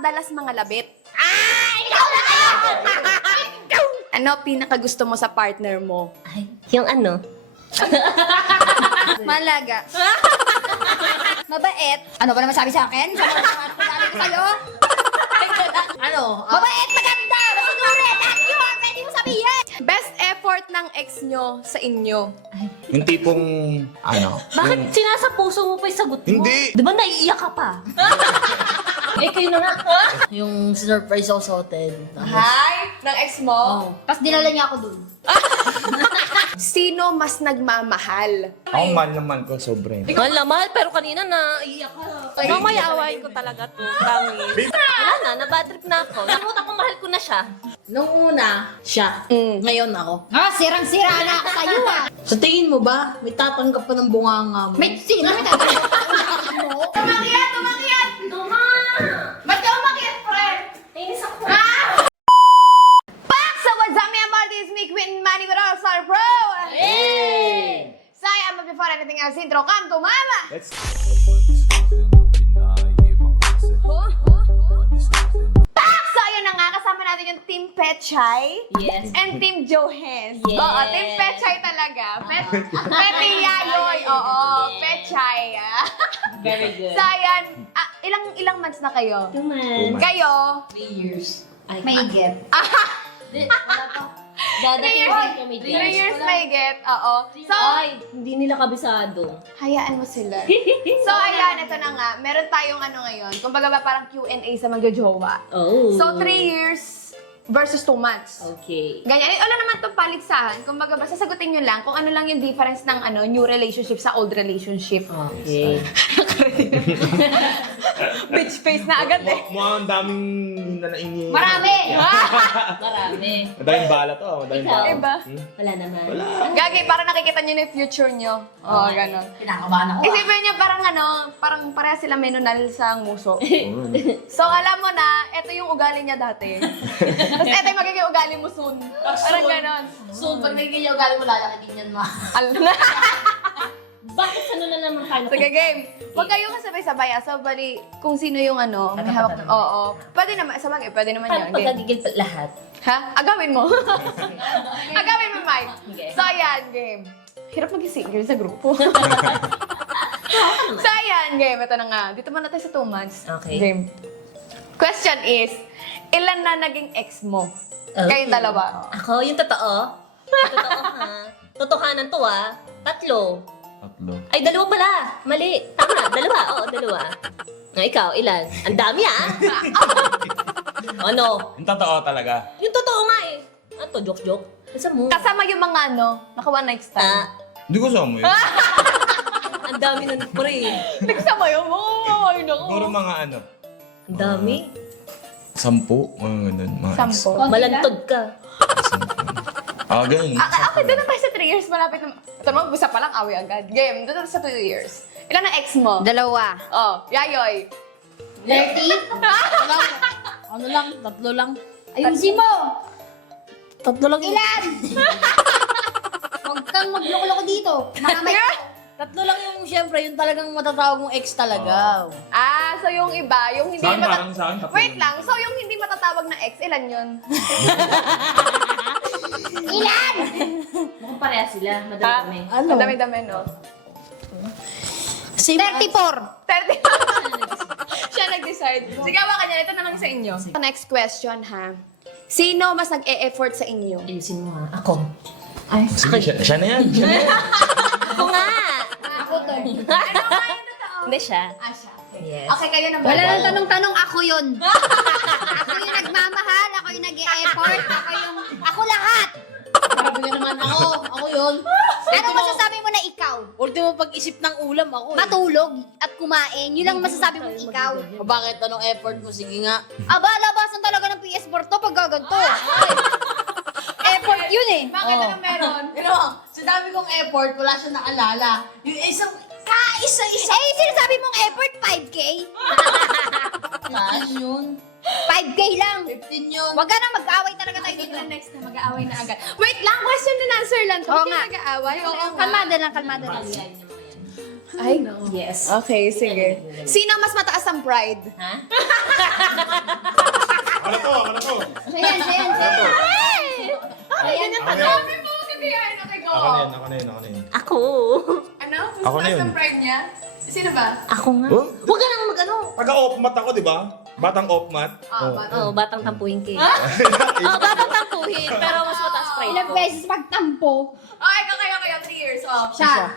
madalas mga labit? Ikaw na kayo! Ano pinakagusto mo sa partner mo? Ay, yung ano? Malaga. Mabait. Ano ba naman sabi sa akin? Sabi ko sa'yo? Ano? Mabait, maganda, masunurit, lahat yun, pwede mo sabihin. Best effort ng ex nyo sa inyo? Yung tipong, ano, Bakit yung, sinasa puso mo pa yung sagot mo? Hindi. Di ba naiiyak ka pa? Kayo na nga. Yung surprise ako sa hotel. Hi? Ng ex mo? Tapos dinala niya ako dun. Sino mas nagmamahal? ako mahal naman ko, sobra. Mahal na mahal, pero kanina naiiyak ka. Mamaya awayin ko talaga to. Bangis. Wala na, nabad trip na ako. Nakuta ko mahal ko na siya. Nung una, siya. Ngayon ako. Sirang-sira na ako sa'yo ah. Sa tingin mo ba, may tatanggap pa ng bunganga mo? May sino may tatanggap mo? Tumakyat! Tumakyat! Tuma! Ba't ka umakyat, friend? Inis ako. So what's up, my buddies? Me, Quentin Manny with All Star Pro! Hey! Saya, but before anything else, intro, come to mama! Let's... So ayun na nga, kasama natin yung Team Petchay. Yes. And Team Johes. Yes. Oo, Team Petchay talaga. Peti Yayoy. Oo, Petchay. Very good. So ayan, ilang months na kayo? 2 months. Kayo? 3 years. Ay, May get. wala pa. Dadating din kami 3 years may get. Oo. So, Ay, hindi nila kabisado. hayaan mo sila. So ayan, ito na nga. Meron tayong ano ngayon. Kumbaga ba parang Q&A sa magjojowa. Oh. So 3 years versus 2 months. Okay. Ganyan. Wala naman itong paligsahan. Kumbaga ba, sasagutin nyo lang kung ano lang yung difference ng new relationship sa old relationship. Okay. Bitch face na agad eh. Mukhang daming nanaingi. Marami! Marami. Madaming bala to. Madaming Ikaw? bala. Diba? Wala naman. Gagi, parang nakikita nyo na yung future nyo. Oo, ganon. Pinakabahan ako ah. Isipin nyo parang pareha sila menonal sa nguso. So alam mo na, ito yung ugali niya dati. Tapos ito yung magiging ugali mo soon. Parang ganon. So, pag nagiging yung galing mo, lalakitin yan, ma. Alam na. Bakit ano na naman kayo? Sige, game. Huwag kayong sabay-sabay. So, bali, kung sino yung may hawak na. Oo. Pwede naman, sabagay, pwede naman Paano yun. pag Game. nagigil pa lahat? Ha? Agawin mo. Agawin mo, Mike. Okay. So, ayan, game. Hirap maging single sa grupo. So, ayan, game. Ito na nga. Dito muna tayo sa 2 months. Okay. Game. Question is, ilan na naging ex mo? Kayong dalawa. Ako, yung totoo? Yung totoo ha? Totohanan to 3. Tatlo. Ay, 2 pala. Mali. Tama, 2. Oo, 2. Ikaw, ilan? Ang dami Ano? Yung totoo talaga. Yung totoo nga eh. Ano to, joke-joke? Kasi mo. Kasama yung mga naka one night stand. Hindi ko sama yun. Ang dami nun, pre. Nagsama yun? Oo, ay naku. Siguro mga ano, Ang dami. 10, mga ganun. Mga 10. Malantod ka. Ganun. Okay, doon na tayo sa 3 years. Malapit na. Ito naman, gusto pa lang, awi agad. Game, doon na sa 2 years. Ilan na ex mo? Dalawa. Oh, Yayoy. 30? Ano lang, 3 lang. Ayusin mo! 3 lang. Ilan? Huwag kang magloko-loko dito. Makamay ko. 3 lang yung, syempre, yung talagang matatawag mong ex talaga. So yung iba, yung hindi Sa akin, parang sa akin, tatlo. Wait lang, so yung hindi matatawag na ex, ilan yun? Ilan? Mukhang pareha sila. Madami kami. Ano? Madami-dami, no? Same 34. 30. Siya nag-decide. Sige, hawakan niya. Ito na lang sa inyo. Next question, ha? Sino mas nag-e-effort sa inyo? Ayusin mo ha. Ako. Sige, siya na yan. Siya na yan. Ako nga! Ako to. Ano ba yung totoo? Hindi siya. Siya. Okay. Yes. Okay, kayo naman. Wala nang tanong-tanong, ako yun. Ako yung nagmamahal, ako yung nag-e-effort, ako lahat. Sabi nga naman ako. Ako yun. Ano masasabi mo na ikaw? Ultimo pag-isip ng ulam ako eh. Matulog at kumain, yun lang masasabi mo ikaw. O bakit? Anong effort mo? Sige nga. Aba, labasan talaga ng PS4 to pag gaganto. Effort yun eh. Bakit anong meron? Ano? Sa dami kong effort, wala siya naalala. Yung isang kaisa-isa. Eh, sinasabi mong effort, 5K? Saan yun? 5K lang. 15 yun. Wag ka na mag-away talaga tayo dito. Next na, mag-aaway na agad. Wait lang, question and answer lang. Oo Hindi nga. mag-aaway. Oo, Kalmada lang, kalmada lang. Ay, no. Yes. Okay, sige. Sino mas mataas ang pride? Ha? Ako. Ano? Ako na Mas yun. ang prime niya? Sino ba? Ako nga. Oh? Huwag ka nang mag-ano. Taga-off-mat ako, di ba? Batang off-mat. Bata. Oo, batang tampuhin ka. Oo, batang tampuhin, pero mas mataas price Ilang ko. beses magtampo. Okay, kayo, 3 years. Oh. Siya.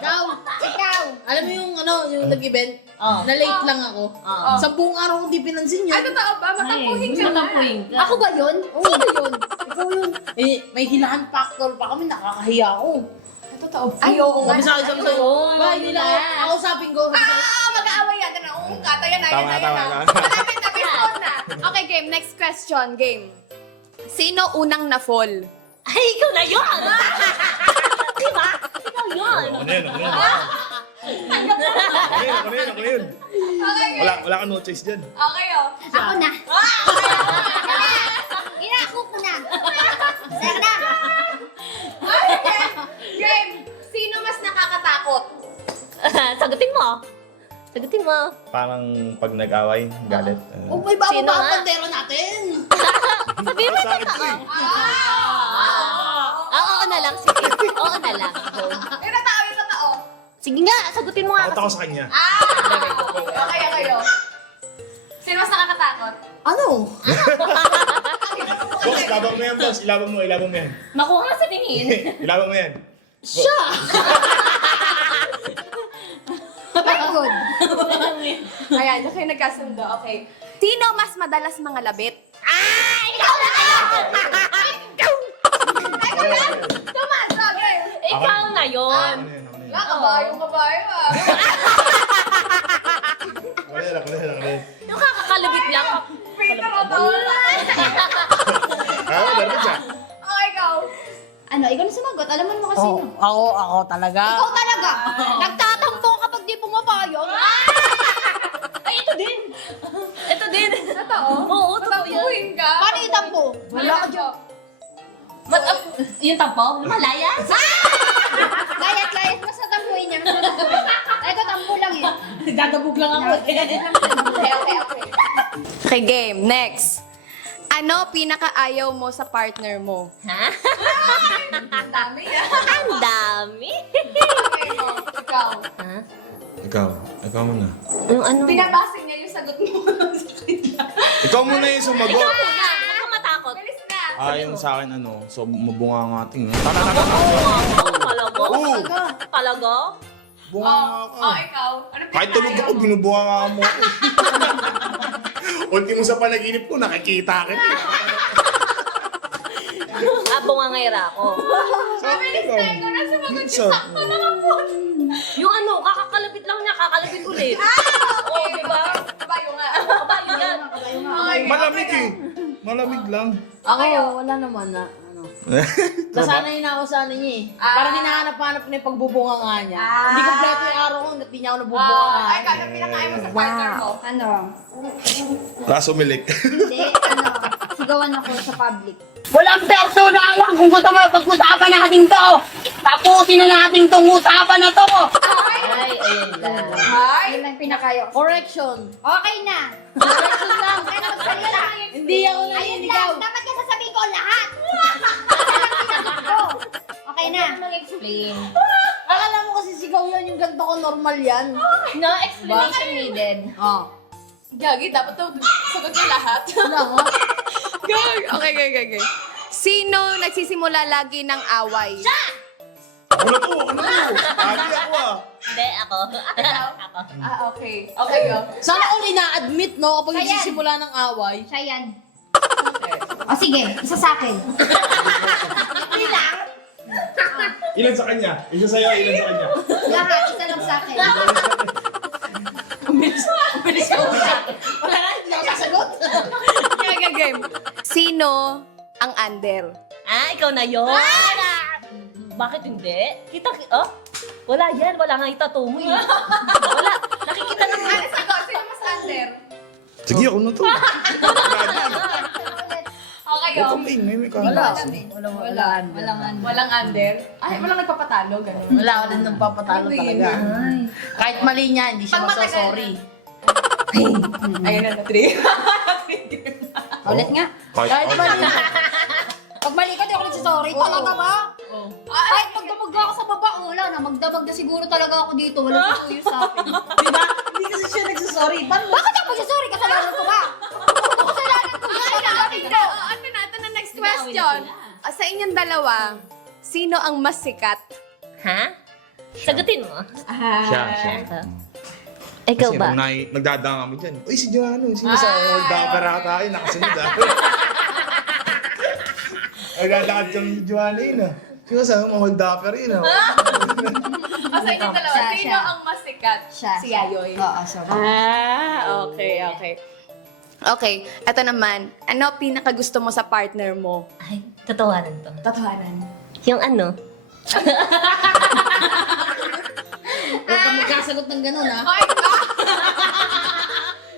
Ikaw. Alam mo yung yung nag-event? Oh. Na late lang ako. Oo. 10 araw kong di pinansin Ay, yun. totoo ba? Matampuhin ka na. Matampuhin ka. Ako ba yun? Sino yun? Ikaw yun. Eh, may hilahan factor pa kami, nakakahiya ako. Ay, totoo. Ay, oo. Sabi sa akin, sabi sa'yo, Oo, ba, hindi na ako sabi ko. Sabi sa'yo, Mag-aaway yan. Oo, kata yan na. Tama, tama. Malapit na piston na. Okay, game. Next question. Game. Sino unang na-fall? Ay, ikaw na yun! Diba? Ikaw yun! Ako na yun. Okay, game. Wala ka no choice dyan. Okay, oh. Ako na. Inako ko na. Sir na. Okay. Game. Sino mas nakakatakot? Sagutin mo. Sagutin mo. Parang pag nag-away, galit. oh, may bago Sino ba ang nga? bandera natin? Sabihin mo totoo. Oo na lang, sige. Oo na lang. Go. Yung tao, yung totoo. Sige nga, sagutin mo nga. Takot ako sa kanya. Okay, okay, oh. Sino mas nakakatakot? Ano? Boss, ilabang mo yan, boss. Ilabang mo yan. Makuha nga sa tingin. Ilabang mo yan. Siya! Very good. Ayan, diyan kayo nagkasundo. Okay. Sino mas madalas mga labit? Tumasabi! Ikaw na yun. Wala, kabayong kabayo ah. Ako na yun. Yung kakakalabit lang. Peter, tao na. Dapat siya. Okay, go. Ano, ikaw na sumagot. Alam mo naman kasi sino. Ako talaga. Ikaw talaga. Nagtatampo kapag di pumapayong. Ay, ito din. Ito din. Totoo? Oo, totoo yan. Tapuhin ka. Paano yung tampo? Wala ka dyan. Yung tampo? Malaya? Layat-layat. Mas natampuin niya. Mas natampuin. Ito, tampo lang eh. Dadabog lang ako. Okay. Okay, game. Next. Ano pinakaayaw mo sa partner mo? Ha? Ang dami yan. Ang dami. Okay, mo. Ikaw. Ha? Ikaw muna. Yung ano? Binabasing niya yung sagot mo sa kanya. Ikaw muna yung sumagot. Ikaw muna. Huwag kang matakot. Bilis na. Ayon sa akin, so mabunga nga ating. Talaga? Oo. Talaga? Bunga nga ako. Ikaw. Ano Kahit tulog ako, binubunga nga mo ako. Ultimo sa panaginip ko, nakikita kita. Bungangayra ako. Mabilis na. Ikaw na sumagot yung sakto na lang po. Yung ano, kakakalabit lang niya, kakalabit ulit. Oo, di ba? Kabayo nga. Kabayo yan. Okay. Malamig eh. Malamig lang. Ako, wala naman na. Nasanay na ako sa ano niya eh. Parang hinahanap-hanap na yung pagbubunga nga niya. Hindi kompleto yung araw ko, hindi niya ako nabubunga nga. Ay, ikaw, ano pinakaayaw mo sa partner mo? Ano? Kaso umilik. Hindi, ano. Sigawan ako sa public. Walang personalan kung gusto mo pag-usapan natin to. Tapusin na natin tong usapan na to. Ay, ayun lang. Hi. Yun lang pinakayo. Correction. Okay na. Correction lang. Ano magsalita? Hindi ako Ayun naninigaw. lang. Dapat ka sasabihin ko lahat. Isa lang sinagot ko. Okay na. Mag-explain. Akala mo kasi sigaw yan, yung ganito ko normal yan. No explanation needed. Oh. Gagi, dapat to sagot niya lahat. Lahat? Okay. Sino nagsisimula lagi ng away? Ako na to. Lagi ako ah. Hindi, ako. Ako. Okay. Okay, go. Sana all ina-admit, no, kapag Kaya- nagsisimula ng away. Siya yan. O sige, isa sa akin. Ilan sa kanya? Isa sa'yo, ilan sa kanya? Lahat, isa lang sa akin. Bilis ka usap. Wala na, hindi ako sasagot. Game. Sino ang under? Ikaw na yun. Bakit hindi? Wala yan. Wala nga itato mo eh. Wala. Nakikita ng Ano sagot? Sino mas under? Sige, ako na to. Okay, Huwag go. kang ingay, may Wala. kanya. Walang under? Ay, walang nagpapatalo, gano'n. Wala ako din nang papatalo talaga. Kahit mali niya, hindi siya Pag matagal masasorry. Ayun na, 3. Ulit nga. Kahit mali niya. Pag mali ka, di ako nagsasorry. Talaga ba? Kahit magdamag ako sa baba, wala na. Magdamag na siguro talaga ako dito. Wala susuyo sa akin. Diba? Hindi kasi siya nagsasorry. Paano? Bakit ako magsasorry? Kasalanan ko ba? Kasalanan ko ba? Ito na next question. Sa inyong dalawa, sino ang mas sikat? Ha? Sagutin mo. Siya. Ikaw Kasi ba? nung nagdadaan kami dyan, uy, si Joanno, sino sa old dapper ata yun, nakasunod Nagdadakad kami si Joanno yun Sino sa mga old dapper yun Sa inyong dalawa, Siya, sino siya. ang mas sikat? Siya. Si Yayoy. Oo, sorry. Okay. Okay, eto naman. Ano pinakagusto mo sa partner mo? Ay, totohanan to. Tatawanan. Yung ano? Huwag ka magkasagot ng gano'n, ha? Ay,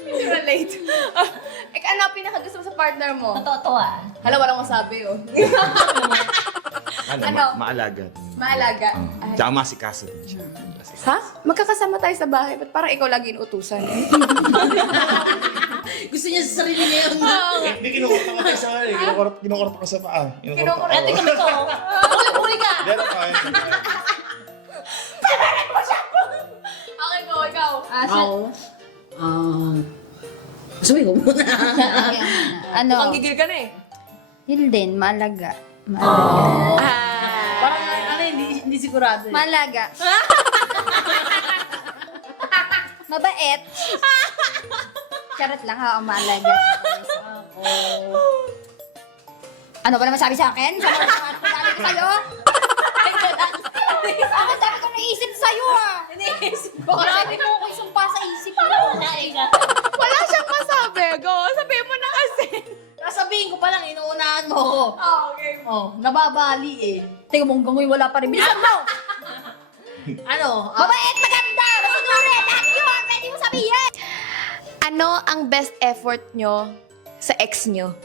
Hindi relate. Ano pinakagusto mo sa partner mo? Totoo. Hala, walang masabi, oh. Ano? Maalaga. Maalaga. Ay. Tsaka masikaso din siya. Ha? Magkakasama tayo sa bahay. Ba't parang ikaw lagi inuutusan? Gusto niya sa sarili niya yung... Hindi, kinukurot ako sa akin kinukurot ako sa paa. Kinukurot. Ate kami ko. Huli ka! Pero pa, Okay, go, ikaw. Ako? Sabi ko muna. Ano? Mukhang gigil ka na eh. Hilden, malaga. Parang hindi sigurado. Malaga. Mabait. Charot lang ha, ang malaga. Ano ba naman sabi sa akin? Sabi ko sa'yo? Ang dami ko naisip sa'yo ah. Iniisip ko Grabe mo ako isumpa sa isip mo. Wala siyang masabi. Go, sabihin mo na kasi. Sasabihin ko pa lang, inuunahan mo ako. Okay. Oh, nababali eh. Tingnan mo hanggang ngayon wala pa rin. Bilisan mo! Ano? Mabait, maganda! Masinuri! Lahat yun! Pwede mo sabihin! Ano ang best effort nyo sa ex nyo?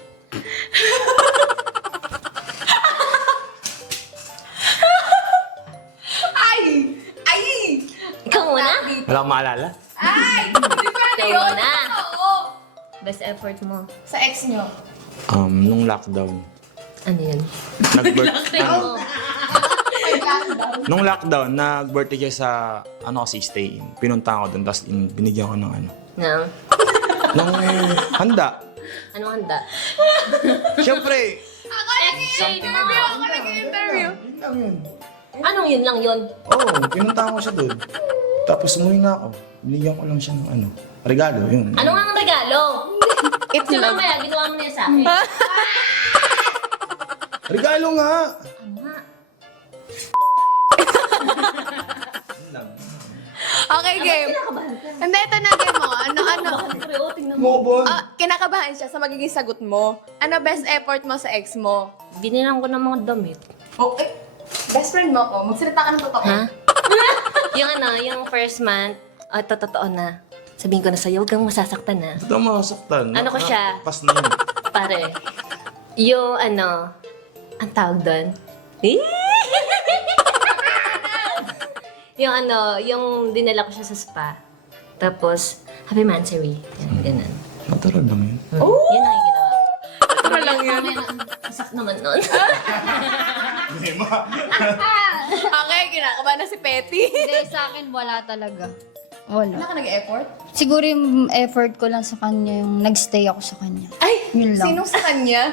Ikaw muna? wala akong maalala. Ay! Hindi pa Ikaw yun. muna. Oo. Best effort mo. Sa ex nyo. Nung lockdown. Ano yun? Nung lockdown, nag-birthday siya sa, kasi stay in. Pinunta ko doon, tapos binigyan ko ng Nang? ng handa. Anong handa? Siyempre, Ako nag-i-interview. Ako nag-i-interview. yun lang yun. Anong yun lang yun? Oo, pinunta ko siya doon. Tapos umuwi nga ako. Binigyan ko lang siya ng regalo, yun. Ano nga ang regalo? Kasi Itlog. mamaya, ginawa mo niya sa akin. Regalo nga! Ano nga? Okay, game. Hindi, ito na game mo. Ano? Pero tingnan mo. Mobon! Kinakabahan siya sa magiging sagot mo. Ano best effort mo sa ex mo? Binilang ko ng mga damit. Okay. Best friend mo ko. Magsalita ka ng totoo. Ha? yung first month, totoo na. Sabihin ko na sa'yo, huwag kang masasaktan na. Ito masaktan. Ano ko siya? Pas na yun. Pare, ang tawag doon? yung dinala ko siya sa spa. Tapos, happy mansary. Yan, ganun. Natural lang yun. Yun ang ginawa. Natural lang yun. Ang sak naman nun. Okay, kinakabahan na si Petty. Hindi, sa akin wala talaga. Wala. Ano ka nag-effort? Siguro yung effort ko lang sa kanya, yung nagstay ako sa kanya. Ay, Yun lang. sino sa kanya?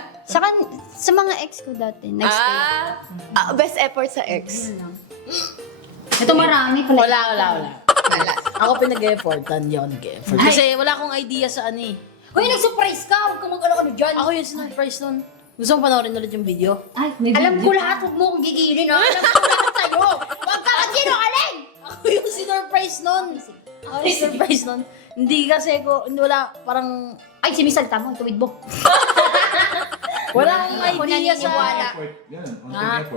Sa mga ex ko dati, nagstay. Best effort sa ex. Ito marami pala. Wala. Ako pinag-effortan, di ako nag-effort. Kasi wala akong idea sa ano eh. Uy, nag-surprise ka! Huwag ka mag-ano dyan. Ako yung sinurprise nun. Gusto mo panoorin ulit yung video? Ay, alam ko lahat, huwag mo kong gigilin, ha? Alam ko lahat sa'yo! Huwag ka magsinungaling! Ako yung sinurprise nun. Ako yung sinurprise nun. Hindi kasi hindi wala, parang... Ay, simisalta mo, tuwid mo. Wala akong Ako idea sa... naniniwala.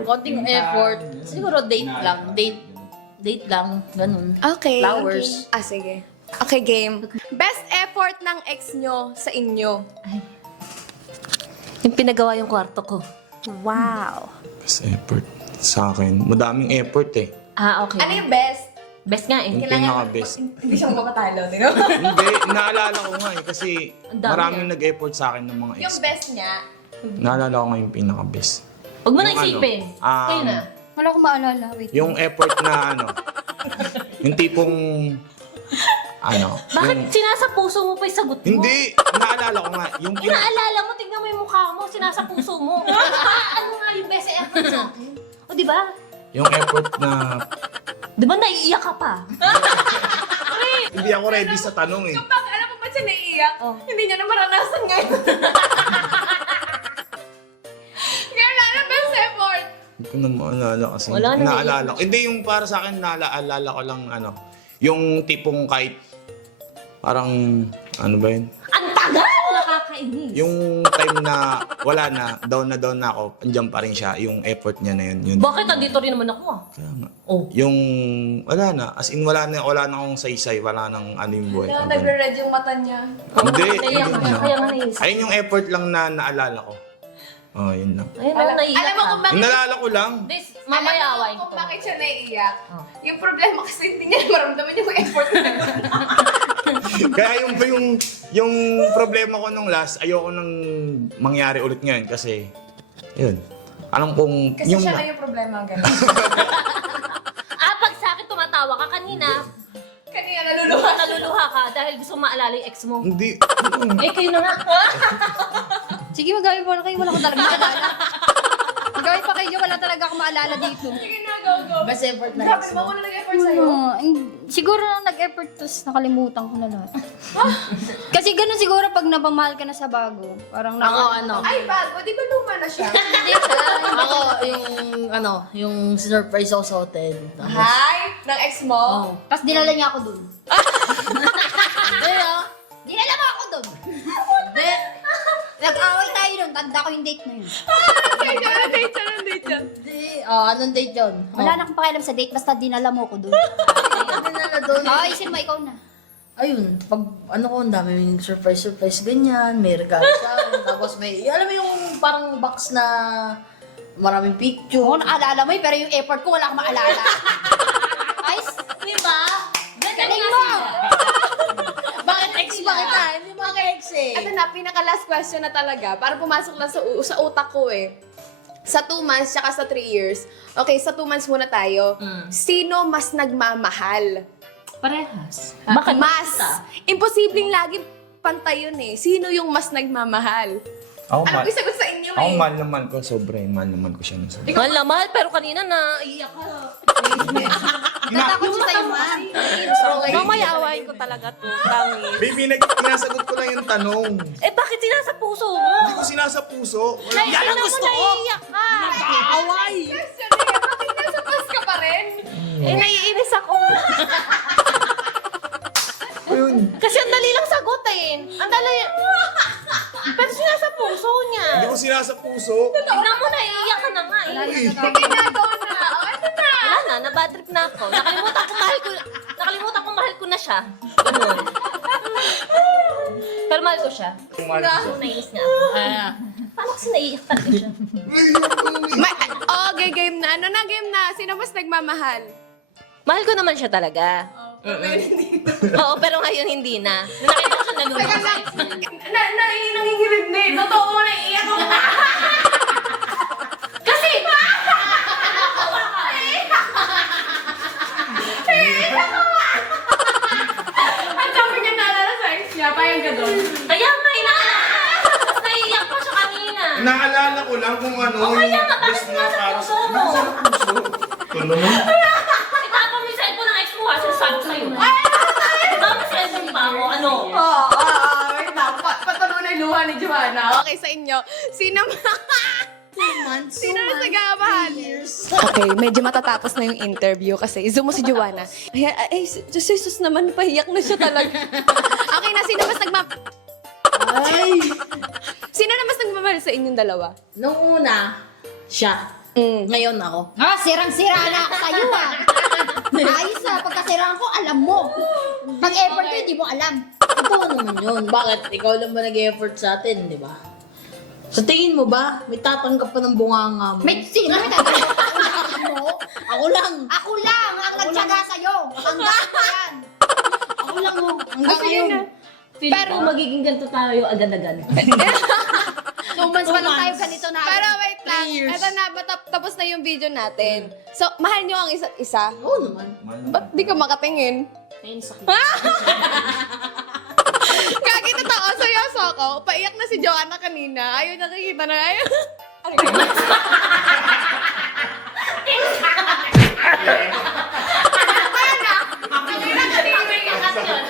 Konting effort. Siguro date lang. Date lang. Ganun. Okay. Flowers. Okay. Sige. Okay, game. Best effort ng ex nyo sa inyo? Yung pinagawa yung kwarto ko. Wow. Best effort sa akin. Madaming effort eh. Okay. Ano yung best? Best nga eh. Yung pinaka-best. Hindi siya magpapatalo, di ba? Hindi, naalala ko nga eh. Kasi Ang dami maraming nag-effort sa akin ng mga ex. Yung best niya, Naalala ko nga yung pinaka-best. Huwag mo na Yung ano, isipin. Kayo na. Wala akong maalala. Wait. Yung effort na ano, yung tipong, ano, Bakit yung, sinasa puso mo pa yung sagot mo? hindi, naalala ko nga, yung Inaalala mo, tingnan mo yung mukha mo, sinasa puso mo. Ano nga yung best effort sa akin? O, di ba? yung effort na, Di ba naiiyak ka pa? hindi ako ready sa tanong eh. Kapag alam mo ba siya naiiyak, Oh. hindi niya na maranasan ngayon. Kaya wala na best effort. Hindi ko na maalala kasi. Wala na, Naalala ko. Hindi, yung para sa akin, naalala ko lang, ano, yung tipong kahit, parang, ano ba yun? Ang tagal! Nakakainis. Yung time na wala na down na ako, andyan pa rin siya, yung effort niya na yun. Yun. Bakit andito rin naman ako ah? Kaya nga. Oh. Yung, wala na, as in wala na akong saysay, wala nang ano yung buhay. Kaya Ganun. nagre-red yung mata niya. Hindi, Naiiyak hindi ka, na. kaya nga naiiyak. Ayun yung effort lang na naalala ko. Oh, yun lang. Ayun na, naiiyak Alam mo ka. kung bakit, Yung naalala ko lang, This, mamaya alam mo awayin kung ko. bakit siya naiiyak. Oh. Yung problema kasi hindi niya maramdaman yung effort na yun. kaya yung problema ko nung last, ayoko nang mangyari ulit ngayon kasi, yun. Alam kong, Kasi siya na yung problema. Ganun. Pag sa akin tumatawa ka kanina, Kanina naluluha. naluluha ka dahil gusto maalala yung ex mo. hindi, Eh, kayo na nga. Sige, magawin mo na kayo. Wala ko talaga maalala. Magawin pa kayo. Wala talaga akong maalala dito. Sige na, go, go. Best effort na Grabe ex naman mo. wala nag-effort sa'yo. Siguro nang nag-effort tapos nakalimutan ko na lahat. Kasi ganun siguro pag napamahal ka na sa bago. Parang Ako, ano? Ay, bago. Di ba luma na siya? Hindi siya. Ako, yung surprise ako sa hotel. Hi? Ng ex mo? Oh. Tapos dinala niya ako dun. Dinala mo ako dun. Hindi. Nag-away tayo dun. Tanda ko yung date na yun. Anong date siya? Anong date yun? Wala na akong pakialam sa date. Basta dinala mo ko dun. Dinala doon. Isin mo, ikaw na. Ayun, pag ano ko, ang dami yung surprise ganyan, may regalo sa akin, tapos may, alam mo yung parang box na maraming picture. Oo, naalala mo pero yung effort ko wala akong maalala. Guys, Di ba? galing mo! Bakit ex ba kita? Hindi mo ka ex eh. Ito na, pinaka-last question na talaga. Para pumasok lang sa utak ko eh. Sa 2 months, tsaka sa 3 years. Okay, sa 2 months muna tayo. Sino mas nagmamahal? Parehas. Bakit? Mas. Imposibleng lagi pantay yun eh. Sino yung mas nagmamahal? ako Alam ko yung sagot sa inyo Ako eh. mahal naman ko, sobra mahal naman ko siya. Sobra. Mahal na mahal, pero kanina naiiyak ka. Tatakot siya sa'yo, ma. Mamaya awayin ko talaga to. Promise. Baby, pinasagot ko lang yung tanong. Eh, bakit sinasa puso mo? Hindi ko sinasa puso. Wala. Yan ang gusto ko! Naiiyak ka! Nag-aaway! Question eh. Bakit nasa pas ka pa rin? Eh, naiinis ako. Ayun. Kasi ang dali lang sagutin. Ang dali. Pero sinasa puso niya. Hindi ko sinasa puso. Tignan mo, naiiyak ka na nga eh. Sige na, go na. O, ito na. Wala na, nabad trip na ako. Nakalimutan ko mahal ko na siya. Ganun. Pero mahal ko siya. So, nainis niya ako. Paano kasi naiiyak talaga siya? Game na. Ano na, game na. Sino mas nagmamahal? Mahal ko naman siya talaga. Oo, pero ngayon hindi na. Nung nakita ko siya nalulungkot sa ex niya. Nanginginig na eh. Totoo, naiiyak ako. Kasi! Ang dami niya naalala sa ex niya. Payag ka doon. Kaya nga, Tapos naiiyak pa siya kanina. Naalala ko lang kung ano kaya nga, best bakit na nasa para puso mo? Hindi ko sinasa puso. Ito naman. Itapon mo yung cellphone ng ex mo ha, sinasabi ko sa'yo na. Itapon mo yung cellphone pa ako, ano? Wait lang. Patuloy na yung luha ni Joanna. Okay, sa inyo. Sino Sino mas nagmamahal? Okay, medyo matatapos na yung interview kasi zoom mo si Joanna. Ay, Jesus naman, pahiyak na siya talaga. Okay na, sino mas Sino na mas nagmamahal sa inyong dalawa? Nung una, siya. Ngayon ako. Sirang-sira na ako sa'yo, ah. Ayos na, pagkasiraan ko, alam mo. Pag effort ko, hindi mo alam. Totoo naman yun. Bakit? Ikaw lang ba nag-effort sa atin, di ba? Sa tingin mo ba, may tatanggap pa ng bunganga mo? May sino may tatanggap mo? Ako lang! Ako lang ang nagtsaga sa'yo. Hanggang ko yan. Ako lang mo! Hanggang ngayon. Pero magiging ganito tayo agad-agad. 2 months pa lang tayo ganito na. Pero wait lang, 3 years. eto na, tapos na yung video natin. So, mahal nyo ang isa't isa? Oo naman. Ba't di ka makatingin? Ayun, sakit. Kagi totoo, seryoso ako. Paiyak na si Joanna kanina. Ayaw nakikita na. Ayaw. Ano yun?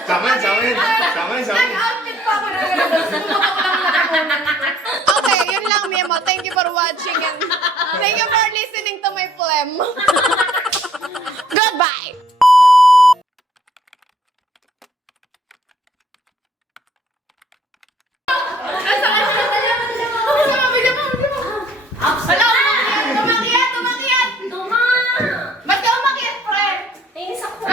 Sama yan. Outfit pa ako na Okay, yun lang, Memo. Thank you for watching and thank you for listening to my poem. Goodbye! Ba't ka umakyat, friend? Nainis ako.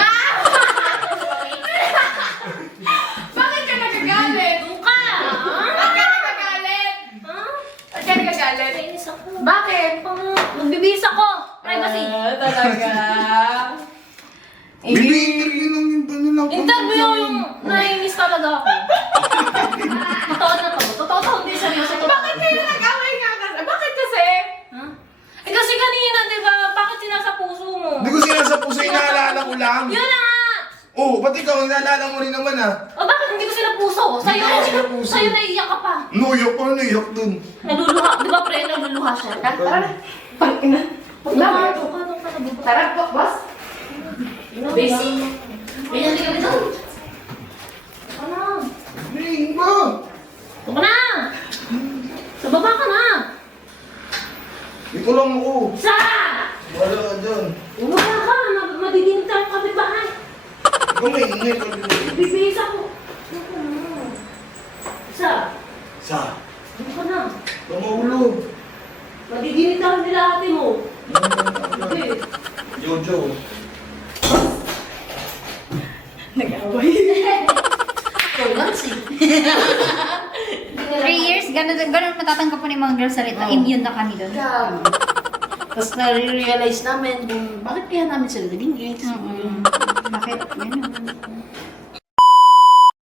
Bakit ka nagagalit? Buka! Bakit ka nagagalit? Ha? Bakit ka nagagalit? Nainis ako. Bakit? Magbibihis ako. Privacy. Talaga. Bili-interview lang yung ano lang. Interview yung nainis talaga ako. Totoo na to. Totoo to. Hindi seryoso to. Bakit kayo nag-away nga kasi? Bakit kasi? Ha? Eh kasi kanina, di ba? Bakit sinasa puso mo? Hindi ko sinasapo sa inaalala ko lang. Yun na nga! Oh, ba't ikaw? Inaalala mo rin naman ah. O bakit hindi ko sila puso? Sa'yo, Hindi ko sila puso. sa'yo naiiyak ka pa. Nuyok pa, nuyok dun. Naluluha. Di ba pre, naluluha siya? Tara na. Pangina. Tara, tukadong ka na buka. Tara po, boss. Basic. Ganyan din kami doon. Ano? Hey, ba? Tuka na! Sa baba ka na! Ito lang ako. Isa! Wala ka dyan. Umula ka! Madidinta ang kabibahan. Ikaw may ingay pa dito. Bibihis ako. Isa! Sa? Ano ka na? Tumaulo. Madiginit ako nila ate mo. Okay. Jojo. Nag-away. 3 years, ganun matatanggap po ni mga girls sa rito. Immune na kami doon. Tapos na-realize namin kung bakit kaya namin sila naging ex. Bakit? Ganun.